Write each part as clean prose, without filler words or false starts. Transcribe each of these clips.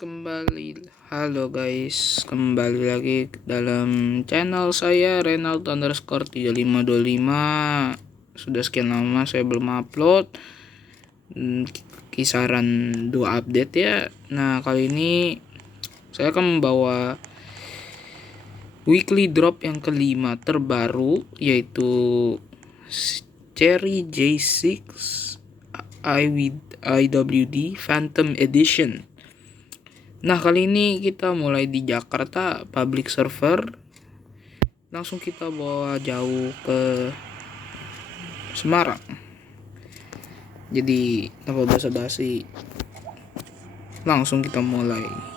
Halo guys, kembali lagi dalam channel saya Renald_3525. Sudah sekian lama saya belum upload, kisaran 2 update ya. Nah, kali ini saya akan membawa weekly drop yang kelima terbaru, yaitu Cherry J6 IWD Phantom Edition. Nah, kali ini kita mulai di Jakarta public server. Langsung kita bawa jauh ke Semarang. Jadi tanpa basa-basi, langsung kita mulai.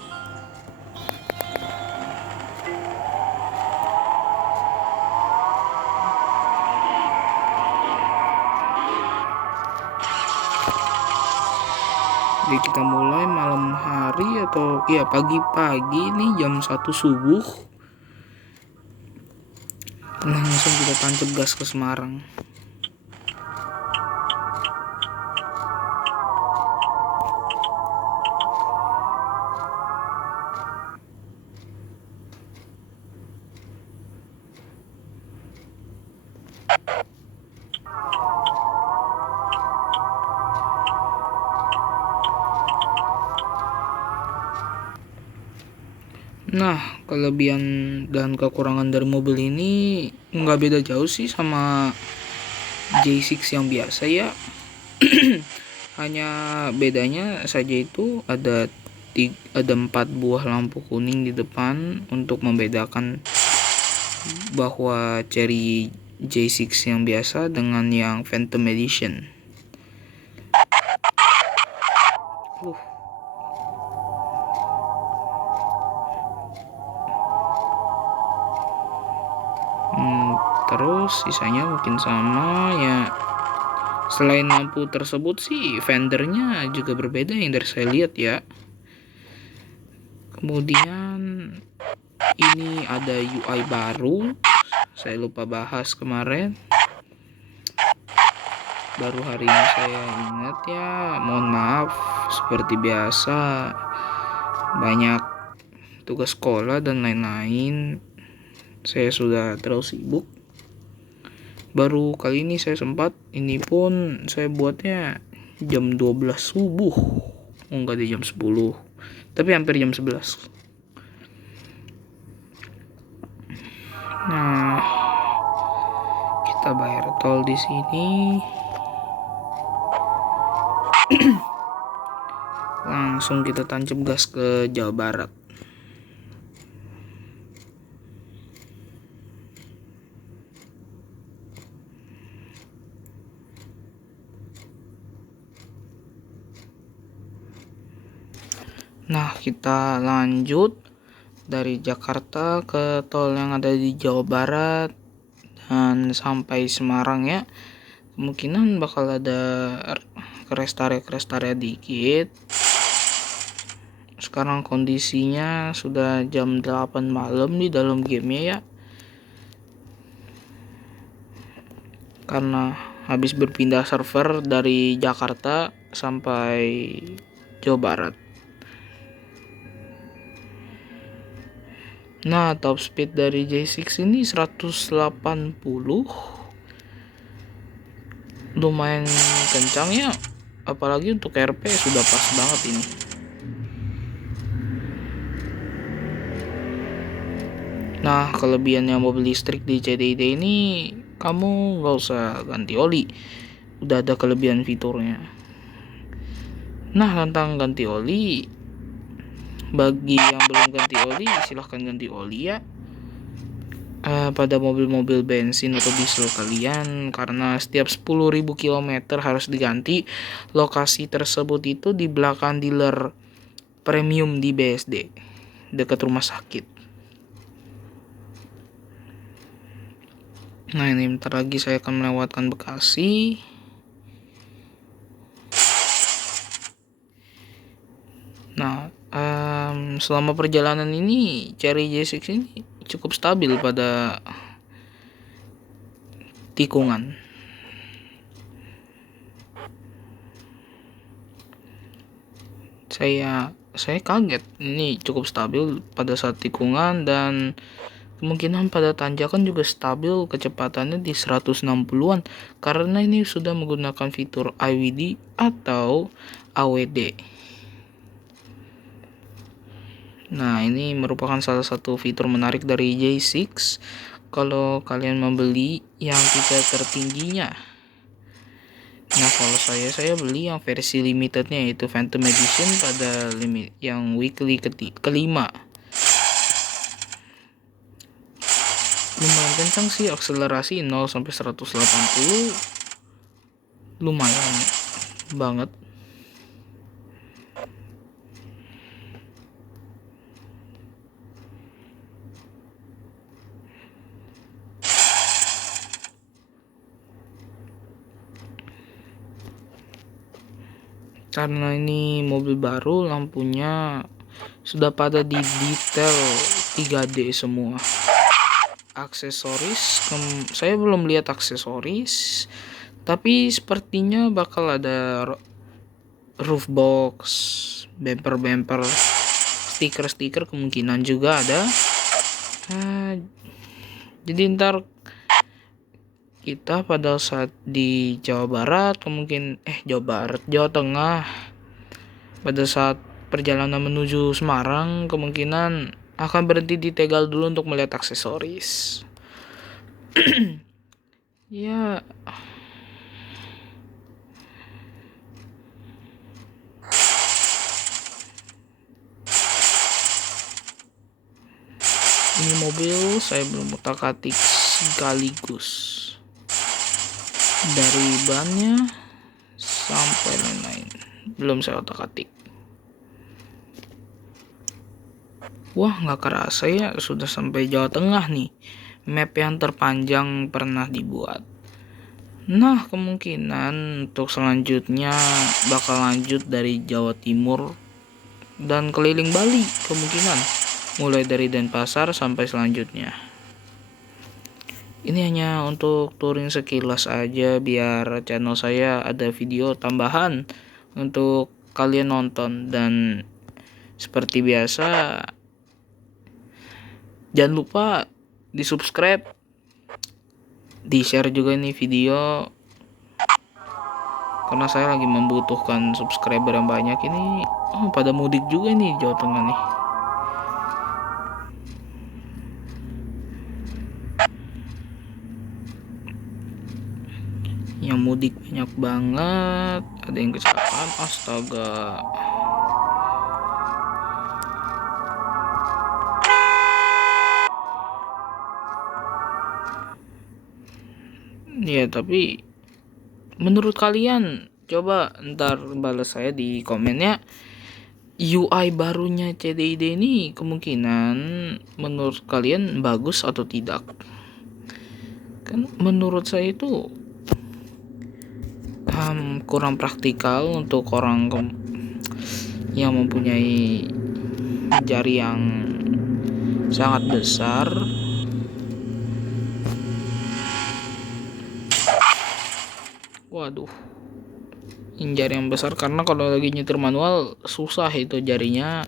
Jadi kita mulai malam hari atau pagi-pagi nih, jam 1 subuh. Langsung kita tancap gas ke Semarang. Nah, kelebihan dan kekurangan dari mobil ini nggak beda jauh sih sama J6 yang biasa ya. Hanya bedanya saja itu ada 4 buah lampu kuning di depan untuk membedakan bahwa Cherry J6 yang biasa dengan yang Phantom Edition. Terus sisanya mungkin sama ya. Selain lampu tersebut sih, vendornya juga berbeda yang dari saya lihat ya. Kemudian ini ada UI baru, saya lupa bahas kemarin. Baru hari ini saya ingat ya, mohon maaf. Seperti biasa, banyak tugas sekolah dan lain-lain. Saya sudah terlalu sibuk. Baru kali ini saya sempat, ini pun saya buatnya jam 12 subuh. Enggak di jam 10, tapi hampir jam 11. Nah, kita bayar tol di sini. Langsung kita tancap gas ke Jawa Barat. Nah, kita lanjut dari Jakarta ke tol yang ada di Jawa Barat dan sampai Semarang ya. Kemungkinan bakal ada rest area dikit. Sekarang kondisinya sudah jam 8 malam di dalam gamenya ya. Karena habis berpindah server dari Jakarta sampai Jawa Barat. Nah, top speed dari J6 ini 180. Lumayan kencang ya. Apalagi untuk RP sudah pas banget ini. Nah, kelebihannya mobil listrik di CDID ini, kamu nggak usah ganti oli. Udah ada kelebihan fiturnya. Nah, tentang ganti oli, bagi yang belum ganti oli, silahkan ganti oli ya. Pada mobil-mobil bensin atau diesel kalian, karena setiap 10.000 km harus diganti. Lokasi tersebut itu di belakang dealer premium di BSD, dekat rumah sakit. Nah, ini bentar lagi saya akan melewatkan Bekasi. Nah, selama perjalanan ini Cherry J6 ini cukup stabil pada tikungan. Saya saya kaget, ini cukup stabil pada saat tikungan, dan kemungkinan pada tanjakan juga stabil kecepatannya di 160-an karena ini sudah menggunakan fitur IWD atau AWD. Nah, ini merupakan salah satu fitur menarik dari J6 kalau kalian membeli yang tipe tertingginya. Nah, kalau saya beli yang versi limitednya, yaitu Phantom Edition pada limit yang weekly kelima. Lumayan kencang sih, akselerasi 0 sampai 180 lumayan banget. Karena ini mobil baru, lampunya sudah pada di detail 3D semua. Aksesoris, saya belum lihat aksesoris, tapi sepertinya bakal ada roof box, bumper, stiker kemungkinan juga ada. Jadi ntar kita pada saat di Jawa Barat, Jawa Tengah, pada saat perjalanan menuju Semarang, kemungkinan akan berhenti di Tegal dulu untuk melihat aksesoris. Ya, ini mobil saya belum utak-atik sekaligus, dari bannya sampai lain-lain belum saya otak-atik. Wah, nggak kerasa ya sudah sampai Jawa Tengah nih. Map yang terpanjang pernah dibuat. Nah, kemungkinan untuk selanjutnya bakal lanjut dari Jawa Timur dan keliling Bali kemungkinan, mulai dari Denpasar sampai selanjutnya. Ini hanya untuk touring sekilas aja biar channel saya ada video tambahan untuk kalian nonton, dan seperti biasa jangan lupa di subscribe, di share juga ini video karena saya lagi membutuhkan subscriber yang banyak. Ini pada mudik juga nih Jawa Tengah nih. Yang mudik banyak banget, ada yang kecelakaan, astaga. Ya, tapi menurut kalian, coba ntar balas saya di komennya, UI barunya CDID ini kemungkinan menurut kalian bagus atau tidak? Kan menurut saya itu kurang praktikal untuk orang yang mempunyai jari yang sangat besar. Waduh, ini jari yang besar, karena kalau lagi nyetir manual susah itu jarinya.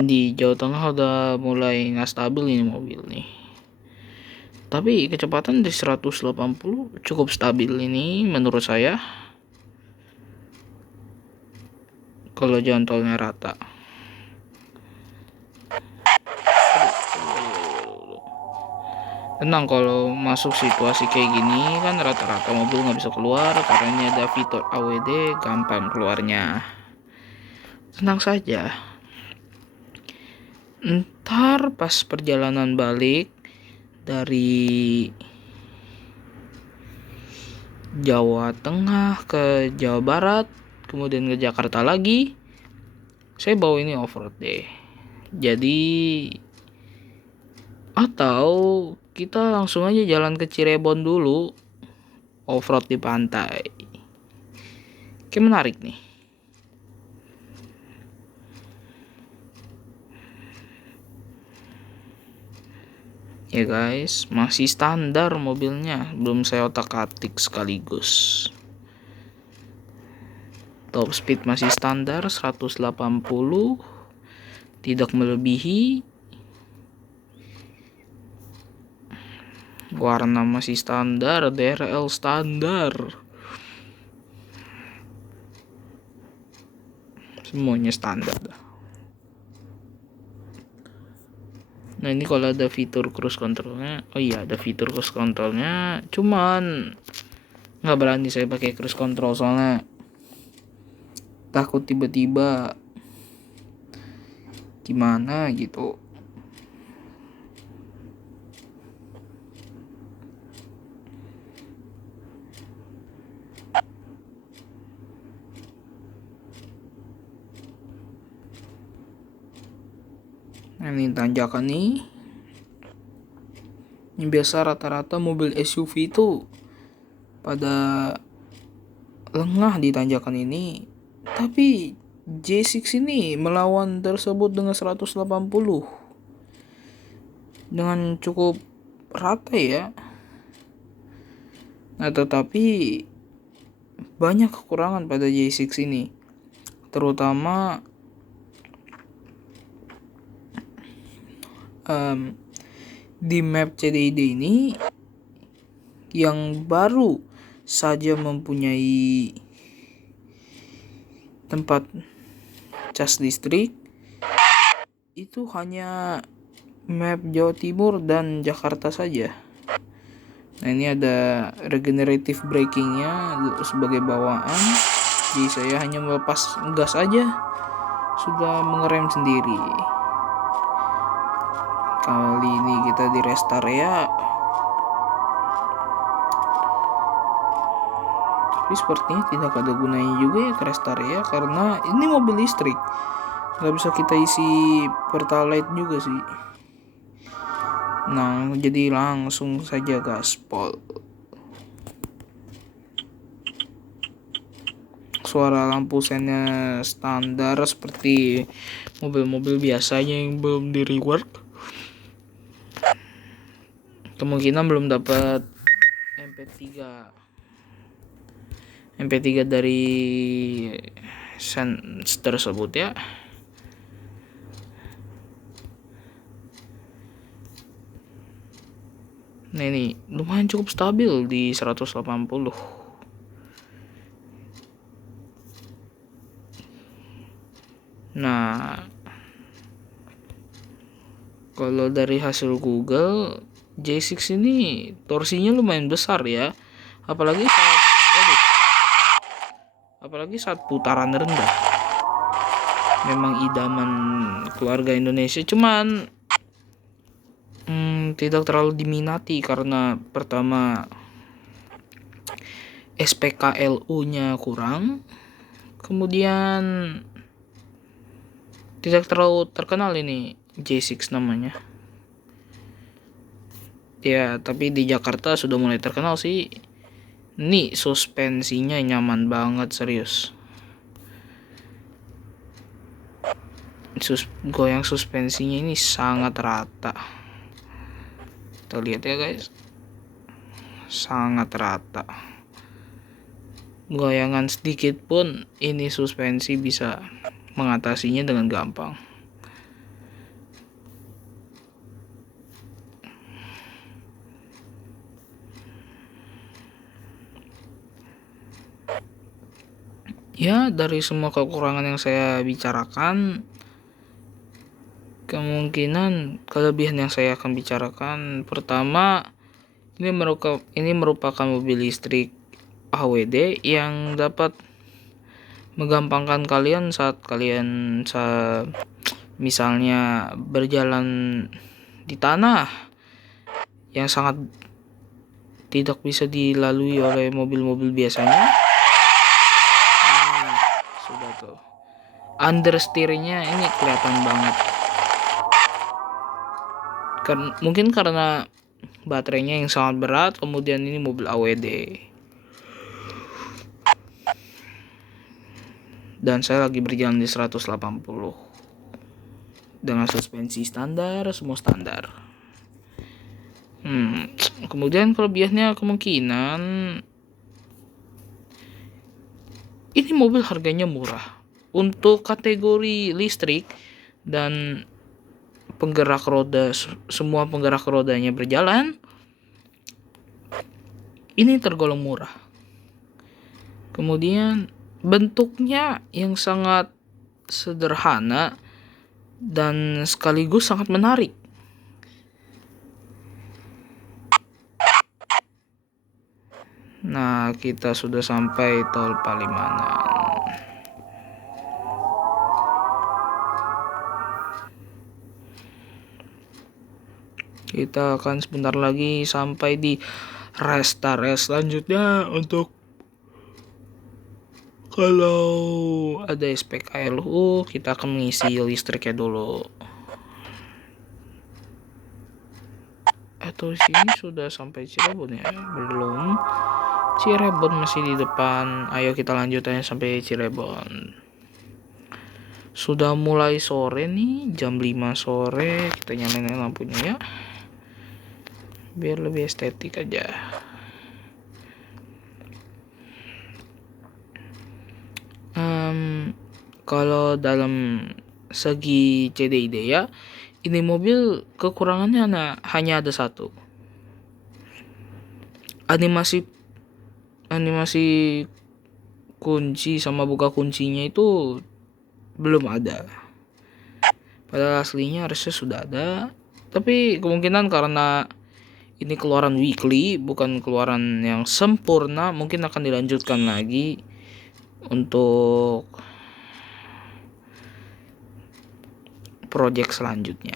Di Jawa Tengah udah mulai nggak stabil ini mobil nih, tapi kecepatan di 180 cukup stabil ini menurut saya kalau jalan tolnya rata. Tenang, kalau masuk situasi kayak gini kan rata-rata mobil nggak bisa keluar karena ini ada fitur AWD, gampang keluarnya. Tenang saja, ntar pas perjalanan balik dari Jawa Tengah ke Jawa Barat, kemudian ke Jakarta lagi, saya bawa ini off-road deh. Jadi, atau kita langsung aja jalan ke Cirebon dulu, off-road di pantai. Kayak menarik nih. Ya guys, masih standar mobilnya, belum saya otak-atik sekaligus. Top speed masih standar 180, tidak melebihi. Warna masih standar, DRL standar. Semuanya standar dah. Nah ini kalau ada fitur cruise controlnya, oh iya ada fitur cruise controlnya, cuman nggak berani saya pakai cruise control soalnya takut tiba-tiba gimana gitu. Nah ini tanjakan nih, ini biasa rata-rata mobil SUV itu pada lengah di tanjakan ini, tapi J6 ini melawan tersebut dengan 180 dengan cukup rata ya. Nah tetapi banyak kekurangan pada J6 ini, terutama di map CDID ini yang baru saja mempunyai tempat cas listrik itu hanya map Jawa Timur dan Jakarta saja. Nah ini ada regenerative brakingnya sebagai bawaan, jadi saya hanya melepas gas aja sudah mengerem sendiri. Kali ini kita di rest area, tapi sepertinya tidak ada gunanya juga ya ke rest area karena ini mobil listrik, nggak bisa kita isi pertalite juga sih. Nah jadi langsung saja gaspol. Suara lampu sennya standar seperti mobil-mobil biasanya yang belum di rework. Kemungkinan belum dapat MP3 dari sense tersebut ya. Nah ini lumayan cukup stabil di 180. Nah kalau dari hasil Google, J6 ini torsinya lumayan besar ya, apalagi saat putaran rendah. Memang idaman keluarga Indonesia, cuman tidak terlalu diminati karena pertama SPKLU-nya kurang, kemudian tidak terlalu terkenal ini J6 namanya. Ya, tapi di Jakarta sudah mulai terkenal sih. Nih suspensinya nyaman banget serius. Goyang suspensinya ini sangat rata. Kita lihat ya guys, sangat rata. Goyangan sedikit pun ini suspensi bisa mengatasinya dengan gampang. Ya, dari semua kekurangan yang saya bicarakan, kemungkinan kelebihan yang saya akan bicarakan pertama, ini merupakan mobil listrik AWD yang dapat menggampangkan kalian saat kalian misalnya berjalan di tanah yang sangat tidak bisa dilalui oleh mobil-mobil biasanya. Nah, sudah tuh. Understeernya ini kelihatan banget. Mungkin karena baterainya yang sangat berat, kemudian ini mobil AWD. Dan saya lagi berjalan di 180 dengan suspensi standar, semua standar. Kemudian kelebihannya kemungkinan ini mobil harganya murah untuk kategori listrik dan penggerak roda, semua penggerak rodanya berjalan. Ini tergolong murah. Kemudian bentuknya yang sangat sederhana dan sekaligus sangat menarik. Nah, kita sudah sampai tol Palimanan. Kita akan sebentar lagi sampai di rest area selanjutnya. Untuk kalau ada SPKLU, kita akan mengisi listriknya dulu. Atau sini sudah sampai Cirebon ya? Belum. Cirebon masih di depan. Ayo kita lanjut aja sampai Cirebon. Sudah mulai sore nih, jam 5 sore. Kita nyalain lampunya ya, biar lebih estetik aja. Kalau dalam segi CDID ya, ini mobil kekurangannya hanya ada satu. Animasi kunci sama buka kuncinya itu belum ada. Padahal aslinya harusnya sudah ada. Tapi kemungkinan karena ini keluaran weekly, bukan keluaran yang sempurna, mungkin akan dilanjutkan lagi untuk project selanjutnya.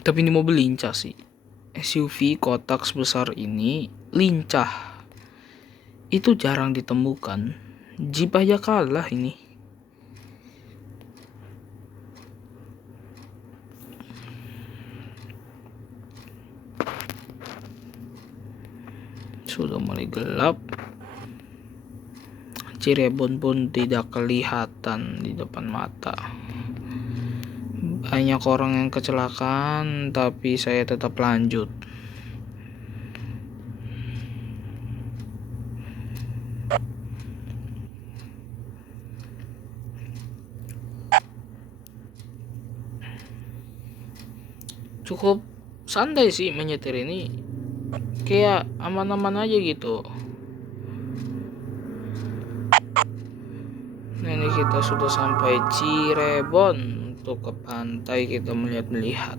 Tapi ini mobil lincah sih. SUV kotak sebesar ini lincah. Itu jarang ditemukan. Jeep aja kalah ini. Sudah mulai gelap. Cirebon pun tidak kelihatan di depan mata. Banyak orang yang kecelakaan, tapi saya tetap lanjut. Cukup santai sih menyetir ini. Kayak aman-aman aja gitu. Nah, ini kita sudah sampai Cirebon. Untuk ke pantai kita melihat-lihat.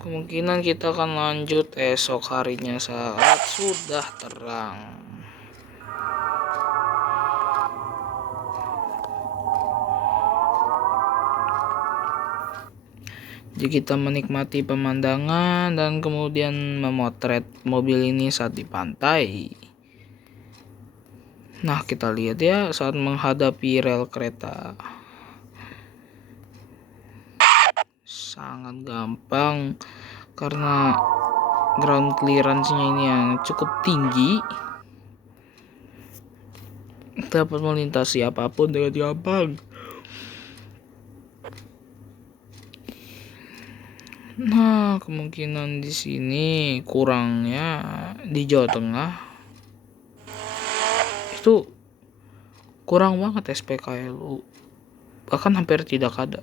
Kemungkinan kita akan lanjut esok harinya saat sudah terang. Jadi kita menikmati pemandangan dan kemudian memotret mobil ini saat di pantai. Nah, kita lihat ya saat menghadapi rel kereta. Sangat gampang karena ground clearance-nya ini yang cukup tinggi. Dapat melintasi apapun dengan gampang. Nah, kemungkinan di sini kurangnya di Jawa Tengah itu kurang banget SPKLU, bahkan hampir tidak ada.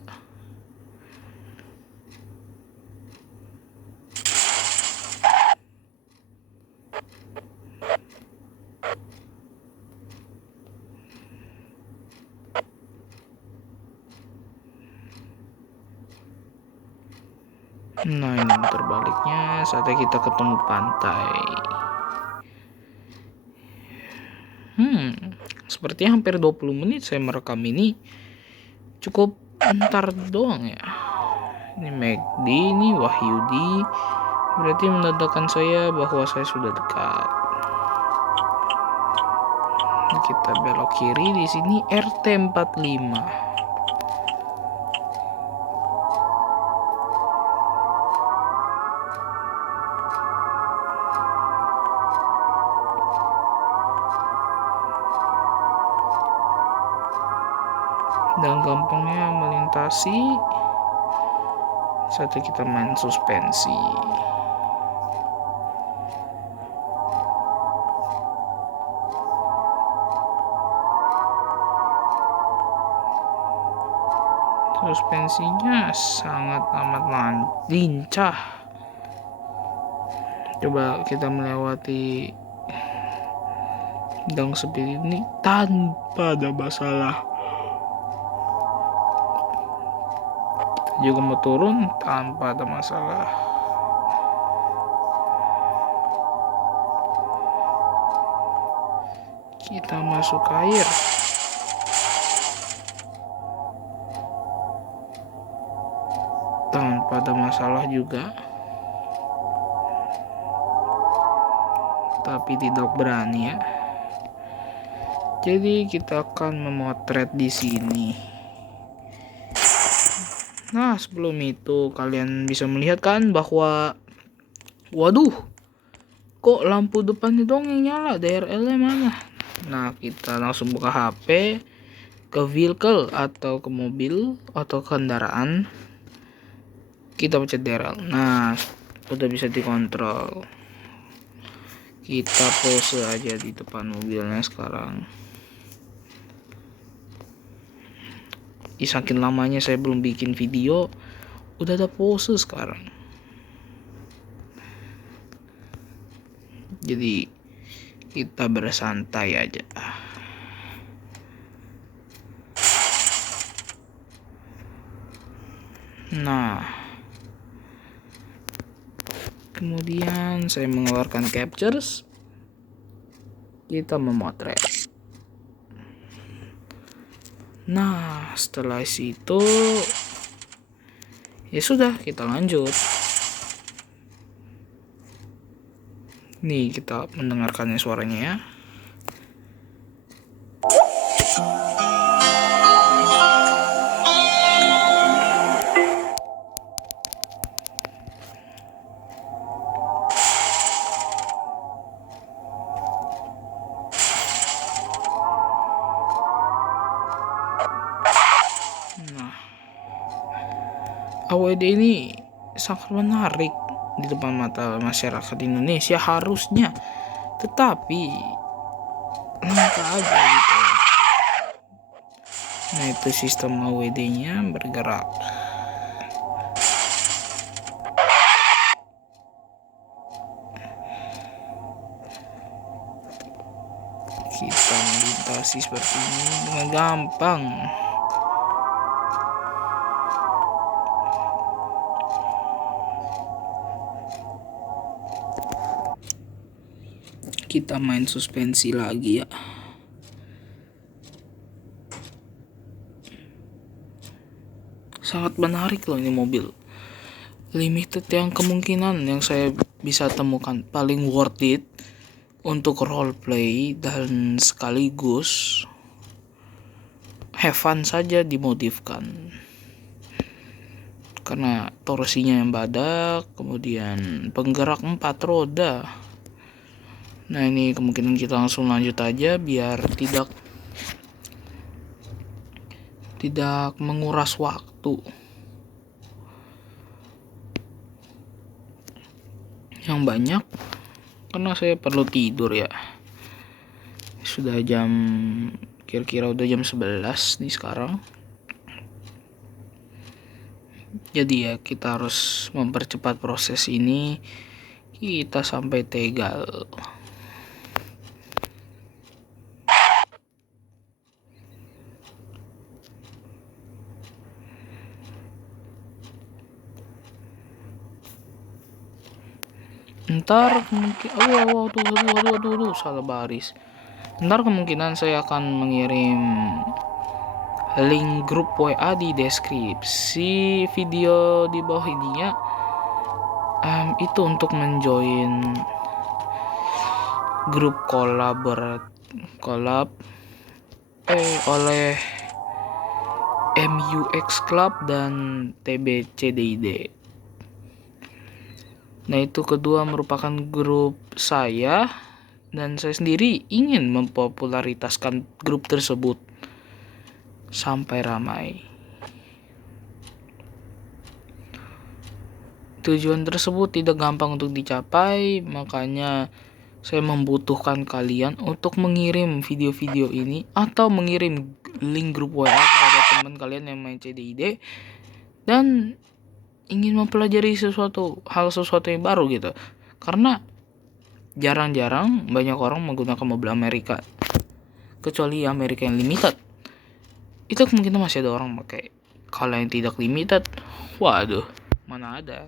Nah, ini terbaliknya saatnya kita ketemu pantai. Sepertinya hampir 20 menit saya merekam ini. Cukup bentar doang ya. Ini McD, ini Wahyudi. Berarti menandakan saya bahwa saya sudah dekat. Kita belok kiri, di sini RT 45. Dan gampangnya melintasi Satu, kita main suspensi. Suspensinya sangat amat lincah. Coba kita melewati bidang seperti ini tanpa ada masalah. Kita juga mau turun tanpa ada masalah. Kita masuk air. Tanpa ada masalah juga. Tapi tidak berani ya. Jadi kita akan memotret di sini. Nah, sebelum itu kalian bisa melihat kan bahwa waduh, kok lampu depannya dong yang nyala, DRL-nya mana? Nah, kita langsung buka HP, ke vehicle atau ke mobil atau kendaraan. Kita pencet DRL. Nah, udah bisa dikontrol. Kita pause aja di depan mobilnya sekarang. Saking lamanya saya belum bikin video, udah ada pause sekarang. Jadi kita bersantai aja. Nah, kemudian saya mengeluarkan captures. Kita memotret. Nah, setelah situ ya sudah, kita lanjut. Nih, kita mendengarkannya suaranya ya. Nah, AWD ini sangat menarik di depan mata masyarakat Indonesia harusnya, tetapi langka aja gitu. Nah, itu sistem AWD-nya bergerak. Kita melintasi seperti ini dengan gampang. Kita main suspensi lagi ya. Sangat menarik loh ini mobil. Limited yang kemungkinan yang saya bisa temukan paling worth it untuk roleplay dan sekaligus have fun saja dimodifkan. Karena torsinya yang badak, kemudian penggerak 4 roda. Nah, ini kemungkinan kita langsung lanjut aja biar tidak menguras waktu yang banyak, karena saya perlu tidur ya. Sudah kira-kira udah jam 11 nih sekarang. Jadi ya, kita harus mempercepat proses ini. Kita sampai Tegal. Ntar mungkin aduh, salah baris. Ntar kemungkinan saya akan mengirim link grup WA di deskripsi video di bawah ini ya. Itu untuk menjoin grup kolab oleh MUX Club dan TBCDID. Nah, itu kedua merupakan grup saya, dan saya sendiri ingin mempopularitaskan grup tersebut sampai ramai. Tujuan tersebut tidak gampang untuk dicapai, makanya saya membutuhkan kalian untuk mengirim video-video ini atau mengirim link grup WA kepada teman kalian yang main CDID dan ingin mempelajari sesuatu yang baru gitu. Karena jarang-jarang banyak orang menggunakan mobil Amerika, kecuali Amerika yang limited. Itu kemungkinan masih ada orang pakai. Kalau yang tidak limited, waduh, mana ada.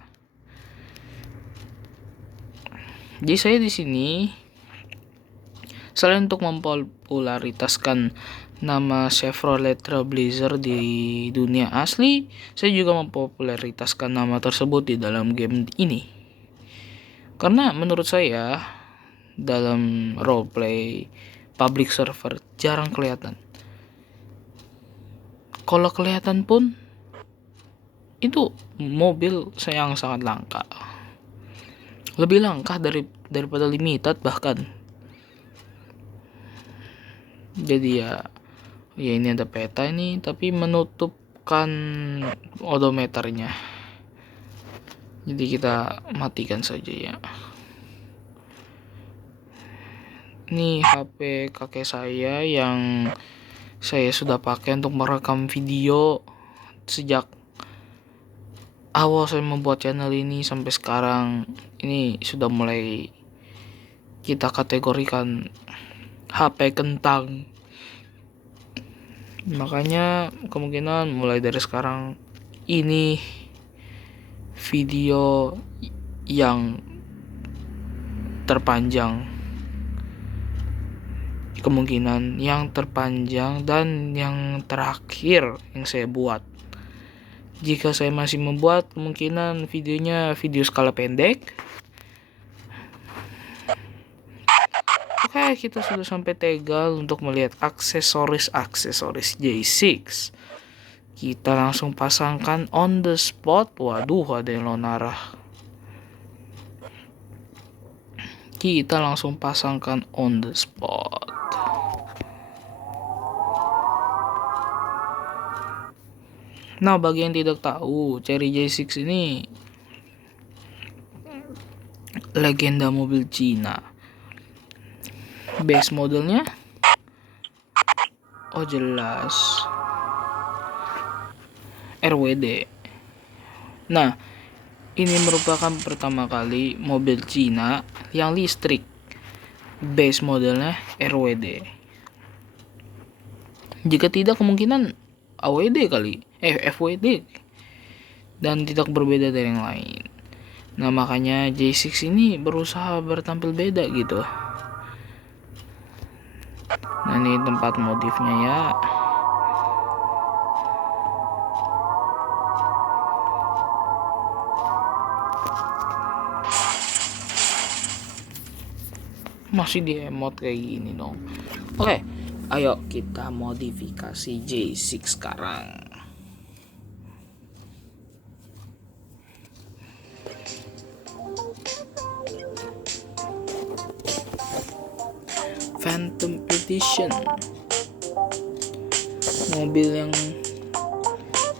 Jadi saya di sini selain untuk mempopularitaskan nama Chevrolet Trailblazer di dunia asli, saya juga mempopularitaskan nama tersebut di dalam game ini. Karena menurut saya dalam roleplay public server jarang kelihatan. Kalau kelihatan pun itu mobil yang sangat langka. Lebih langka daripada limited bahkan. Jadi ya ini ada peta ini, tapi menutupkan odometernya. Jadi kita matikan saja ya. Ini HP kakek saya yang saya sudah pakai untuk merekam video sejak awal saya membuat channel ini sampai sekarang. Ini sudah mulai kita kategorikan HP kentang. Makanya kemungkinan mulai dari sekarang ini video yang terpanjang, kemungkinan yang terpanjang dan yang terakhir yang saya buat. Jika saya masih membuat, kemungkinan videonya video skala pendek. Oke, kita sudah sampai Tegal untuk melihat aksesoris J6. Kita langsung pasangkan on the spot. Waduh, ada yang lonarah. Kita langsung pasangkan on the spot. Nah, bagi yang tidak tahu, Chery J6 ini legenda mobil Cina. Base modelnya, oh jelas, RWD. Nah, ini merupakan pertama kali mobil Cina yang listrik. Base modelnya RWD. Jika tidak, kemungkinan AWD kali, FWD, dan tidak berbeda dari yang lain. Nah, makanya J6 ini berusaha bertampil beda gitu. Nah, ini tempat modifnya ya. Masih di emot kayak gini dong. Oke, ayo kita modifikasi J6 sekarang. Phantom Edition, mobil yang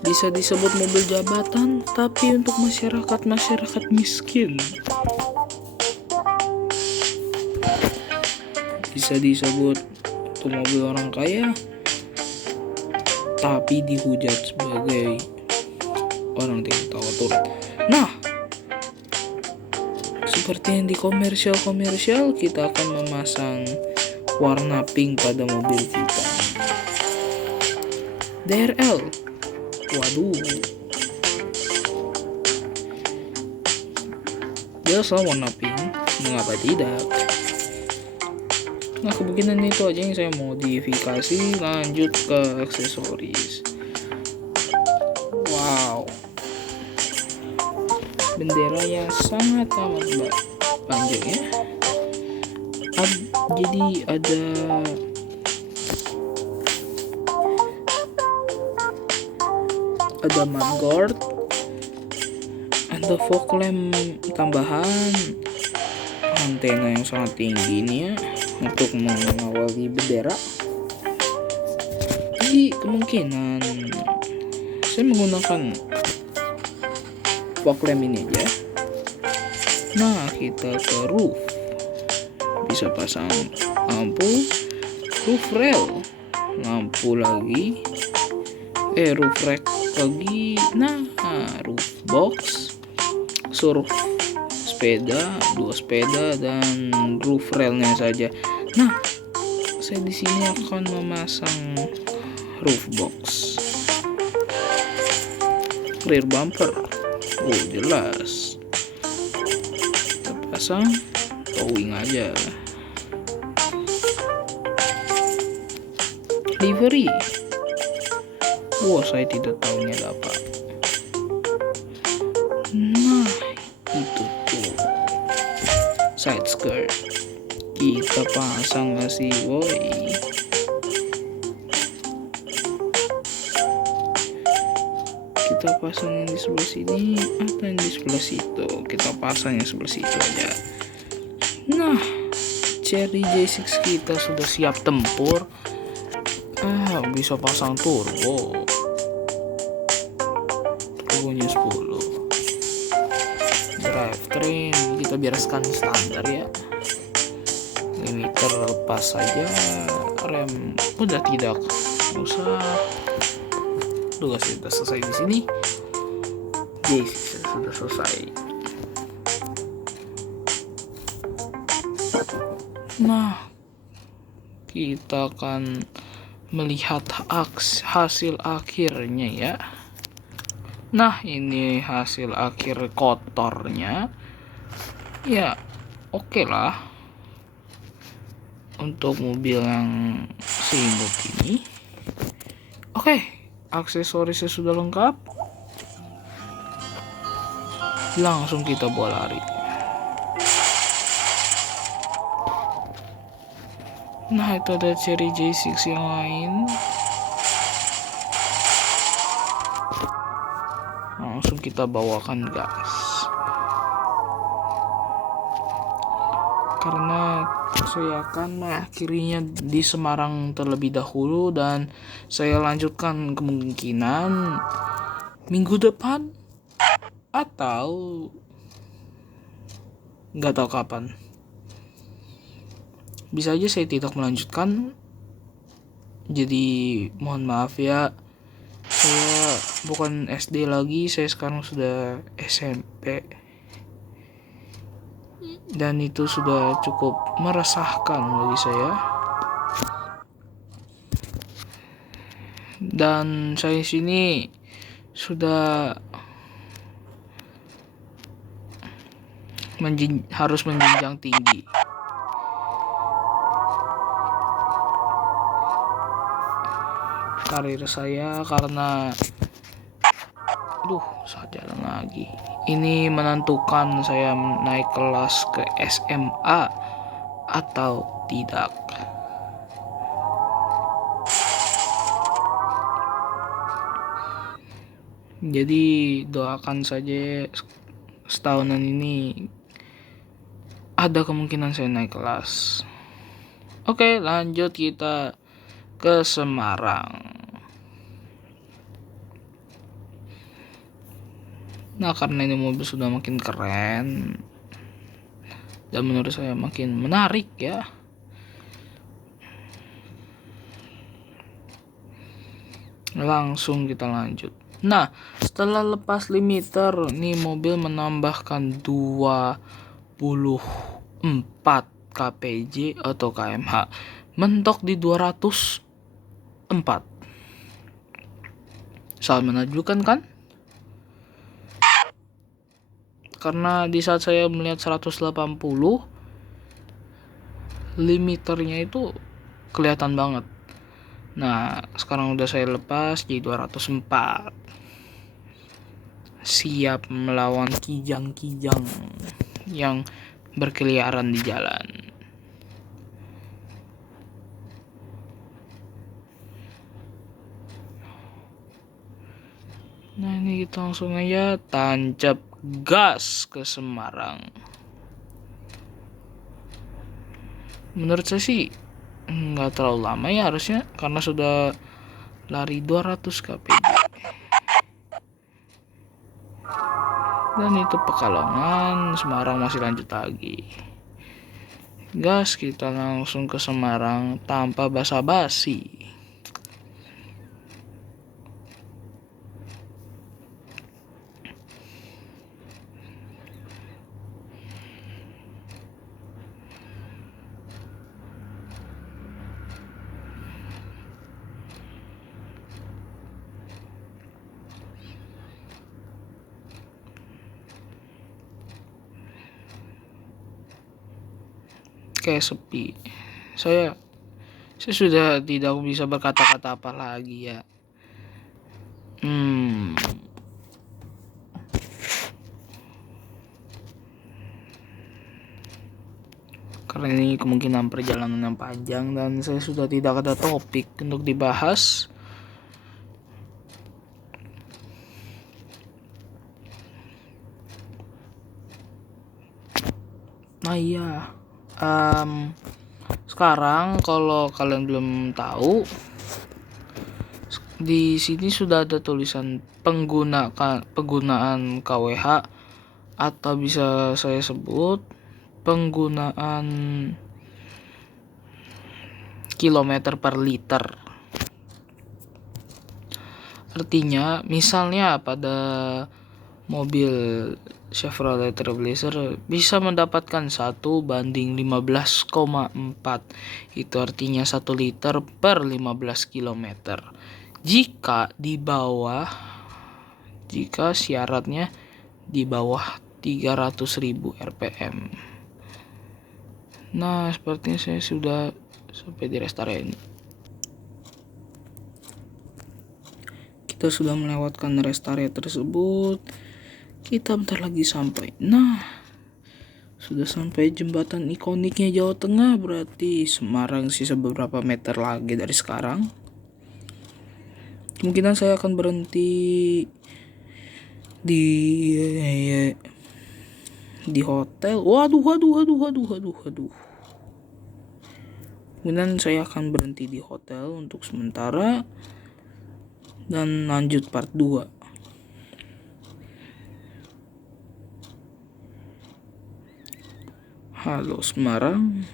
bisa disebut mobil jabatan, tapi untuk masyarakat miskin. Bisa disebut untuk mobil orang kaya, tapi dihujat sebagai orang tidak tahu aturan. Nah, seperti yang di komersial, kita akan memasang warna pink pada mobil kita. DRL, waduh, jelaslah warna pink, mengapa tidak? Nah, kemungkinan itu aja yang saya modifikasi. Lanjut ke aksesoris. Wow, bendera yang sangat amat panjang ya. Jadi ada mudguard, ada fog lamp tambahan, antena yang sangat tinggi ini ya untuk mengawali bendera. Jadi kemungkinan saya menggunakan fog lamp ini aja Nah, kita ke roof, bisa pasang lampu, roof rail, lampu lagi, roof rack lagi. Nah, roof box, surf sepeda, 2 sepeda, dan roof railnya saja. Nah, saya di sini akan memasang roof box, rear bumper. Oh, jelas. Kita pasang towing aja. Livery. Wah, saya tidak tahu ini ada apa. Nah, itu tuh side skirt. Kita pasang nggak sih, boy? Kita pasang yang di sebelah sini atau yang di sebelah situ? Kita pasang yang sebelah situ aja. Nah, Cherry J6 kita sudah siap tempur. Bisa pasang turbo. Turbonya 10. Drivetrain kita biarkan standar ya. Limiter lepas saja. Rem udah tidak usah. Tugas sudah selesai di sini. J6 sudah selesai. Nah, kita akan melihat hasil akhirnya ya. Nah, ini hasil akhir kotornya. Ya, oke lah. Untuk mobil yang seimut ini. Oke, aksesorisnya sudah lengkap. Langsung kita bawa lari. Nah, itu ada Cherry J6 yang lain. Langsung kita bawakan gas. Karena saya akan mengakhirinya di Semarang terlebih dahulu, dan saya lanjutkan kemungkinan minggu depan atau nggak tahu kapan. Bisa aja saya tidak melanjutkan. Jadi mohon maaf ya. Saya bukan SD lagi, saya sekarang sudah SMP. Dan itu sudah cukup meresahkan bagi saya. Dan saya sini sudah harus menjenjang tinggi. Karir saya karena jalan lagi. Ini menentukan saya naik kelas ke SMA atau tidak. Jadi doakan saja setahunan ini ada kemungkinan saya naik kelas. Oke, lanjut kita ke Semarang. Nah, karena ini mobil sudah makin keren dan menurut saya makin menarik ya. Langsung kita lanjut. Nah, setelah lepas limiter, nih mobil menambahkan 24 kpj atau kmh. Mentok di 204. Sangat menakjubkan kan? Karena di saat saya melihat 180, limiternya itu kelihatan banget. Nah, sekarang udah saya lepas di 204. Siap melawan kijang-kijang yang berkeliaran di jalan. Nah, ini kita langsung aja tancap gas ke Semarang. Menurut saya sih nggak terlalu lama ya harusnya, karena sudah lari 200 kpj. Dan itu Pekalongan, Semarang masih lanjut lagi. Gas, kita langsung ke Semarang tanpa basa-basi. Kayak sepi. Saya sudah tidak bisa berkata-kata apa lagi ya. Karena ini kemungkinan perjalanan yang panjang dan saya sudah tidak ada topik untuk dibahas. Nah iya, sekarang kalau kalian belum tahu, di sini sudah ada tulisan penggunaan KWH, atau bisa saya sebut penggunaan kilometer per liter. Artinya misalnya pada mobil Chevrolet Trailblazer bisa mendapatkan 1:15,4. Itu artinya 1 liter per 15 km. Jika syaratnya di bawah 300.000 rpm. Nah, sepertinya saya sudah sampai di rest area ini. Kita sudah melewatkan rest area tersebut. Kita bentar lagi sampai. Nah, sudah sampai jembatan ikoniknya Jawa Tengah. Berarti Semarang sisa beberapa meter lagi dari sekarang. Kemungkinan saya akan berhenti di hotel. Waduh. Kemudian saya akan berhenti di hotel untuk sementara dan lanjut part 2. Halo Semarang.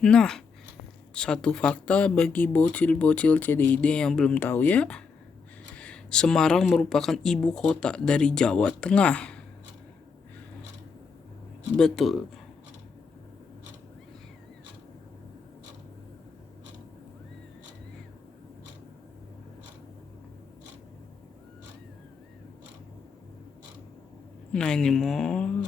Nah, satu fakta bagi bocil-bocil CDID yang belum tahu ya, Semarang merupakan ibu kota dari Jawa Tengah. Betul. Nah, ini mall.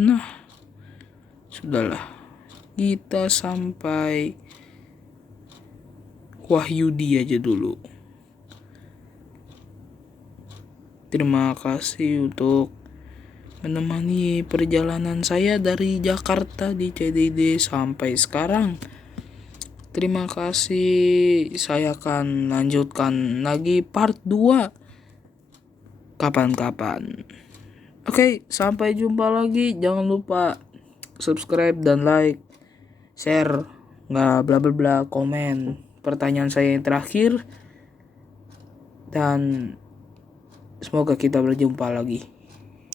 Nah, sudahlah. Kita sampai Wahyudi aja dulu. Terima kasih untuk menemani perjalanan saya dari Jakarta di CDD sampai sekarang. Terima kasih. Saya akan lanjutkan lagi part 2 kapan-kapan. Oke, sampai jumpa lagi. Jangan lupa subscribe dan like, share, bla bla bla, komen pertanyaan saya yang terakhir, dan semoga kita berjumpa lagi.